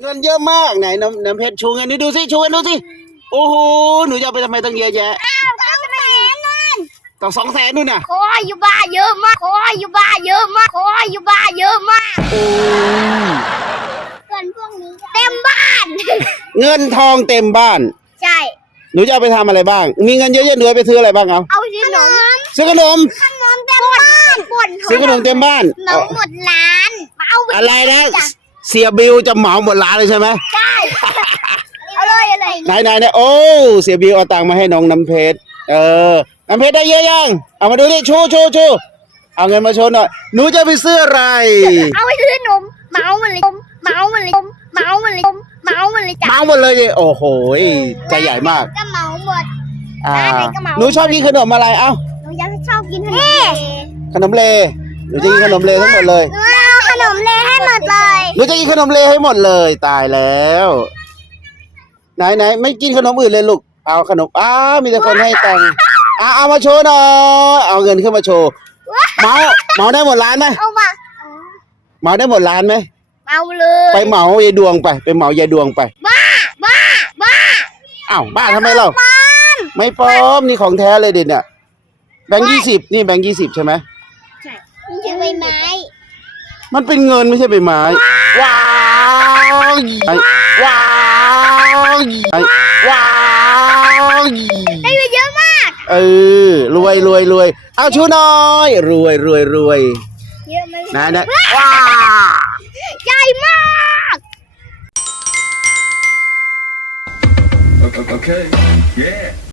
เงินเยอะมากไหนน้ำน้ำเพชรชูเงินนี่ดูสิชูเงินดูสิโอ้โหหนูจะเอาไปทำไมตั้งเยอะแยะอ้าวก็แสนนั่นต้องสองแสนนู่นน่ะคอยอยู่บ้านเยอะมากคอยอยู่บ้านเยอะมากคอยอยู่บ้านเยอะมากโอ้ยส่วนพวกนี้เต็มบ้าน เงินทองเต็มบ้าน ใช่ หนูจะเอาไปทำอะไรบ้าง มีเงินเยอะๆหนูเอาไปซื้ออะไรบ้างเอาเอาขนมซื้อขนม ขนมเต็มบ้านป่นซื้อขนมเต็มบ้าน ขนมหมดร้าน เอาปอะไรนะ เสียบิวจะเหมาหมดร้านเลยใช่ไหมใช่เอาเลยเอาเลยไหนไหนเนี่ยโอ้เสียบิวเอาตังค์มาให้น้องน้ำเพชรเออน้ำเพชรได้เยอะยังเอามาดูดิชูชูชูเอาเงินมาโชว์หน่อยหนูจะไปซื้ออะไรเอาไปซื้อขนมเมามันเลยเมามันเลยเมามันเลยเมามันเลยจ้ะเมาหมดเลยโอ้โหใจใหญ่มากก็เมาหมดอ่าร้านไหนก็เหมาหนูชอบกินขนมอะไรเอ้าหนูยังชอบกินขนมเลขนมเลหนูจะกินขนมเลทั้งหมดเลยหนูเอาขนมเลให้หมดเลย หนูจะกินขนมเลให้หมดเลยตายแล้ว ไหนไหนไม่กินขนมอื่นเลยลูกเอาขนมอ้าวมีแต่คนให้ตังค์อ่าเอามาโชว์หน่อยเอาเงินขึ้นมาโชว์เมาเมาได้หมดร้านไหมเอามาเมาได้หมดร้านไหมเมาเลยไปเหมายายดวงไป ไปเหมายายดวงไปบ้าบ้าบ้าอ้าวบ้าทำไมเราไม่ปลอมนี่ของแท้เลยเด็ดเนี่ยแบงค์ยี่สิบนี่แบงค์ยี่สิบใช่ไหมมันจะใบไม้ มันเป็นเงินไม่ใช่ใบไม้ ว้าวว้าวว้าวได้ไปเยอะมาก เออรวยรวยรวยเอาชูน้อยรวยรวยรวยเยอะไหมนะนะว้าใหญ่มาก Okay. Yeah.